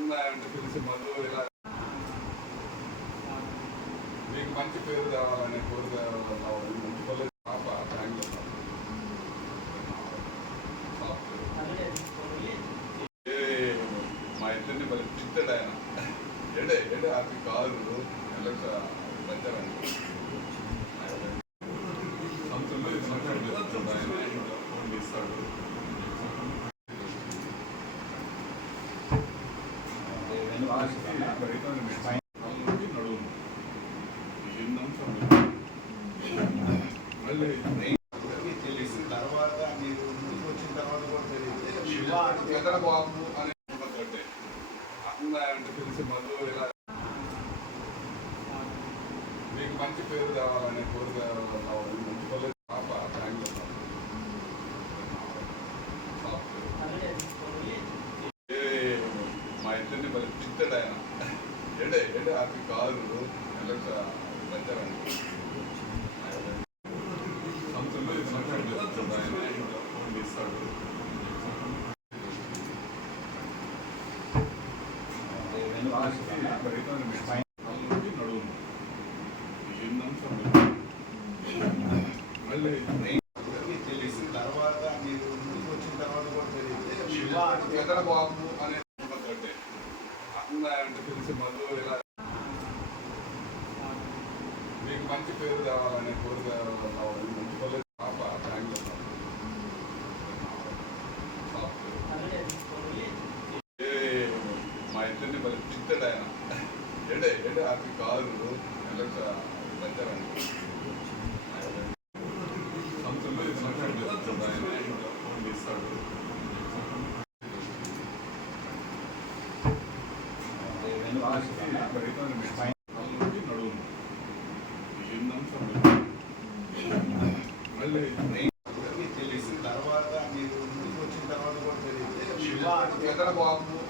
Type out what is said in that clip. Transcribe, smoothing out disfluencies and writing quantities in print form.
అంటే తెలిసి మళ్ళీ ఇలా మీకు మంచి పేరు తేవాలని కోరిక రావాలి. మంచి పల్లె పాప బ్యాంక్లో మా ఇద్దరిని మరి తిట్టాడు ఆయన. ఏడే అది కాదు పెట్టారండి సంతుల్లో ఆయన ఫోన్ ఇస్తాడు. నడుము తెలిసిన తర్వాత మీరు ముందుకు వచ్చిన తర్వాత కూడా తెలియదు ఎక్కడ బాబు అని అంటే తెలిసి మళ్ళీ ఇలా మీకు మంచి పేరు తేవాలని కోరిక రావాలి. మంచి పల్లె పాప బ్యాంక్లో మా ఇద్దరిని మరి తిట్టాడు ఆయన. ఏడే అది కాదు పెట్టారండి సంతుల్లో ఆయన ఫోన్ ఇస్తాడు. నడుము తెలిసిన తర్వాత మీరు ముందుకు వచ్చిన తర్వాత కూడా తెలియదు ఎక్కడ బాబు అని అంటే తెలిసి మళ్ళీ ఇలా మీకు మంచి పేరు తేవాలని కోరిక రావాలి. మంచి పల్లె పాప బ్యాంక్లో మా ఇద్దరిని మరి తిట్టాడు ఆయన. ఏడే అది కాదు పెట్టారండి సంతుల్లో ఆయన ఫోన్ ఇస్తాడు. నడుము తెలిసిన తర్వాత మీరు ముందుకు వచ్చిన తర్వాత కూడా తెలియదు ఎక్కడ బాబు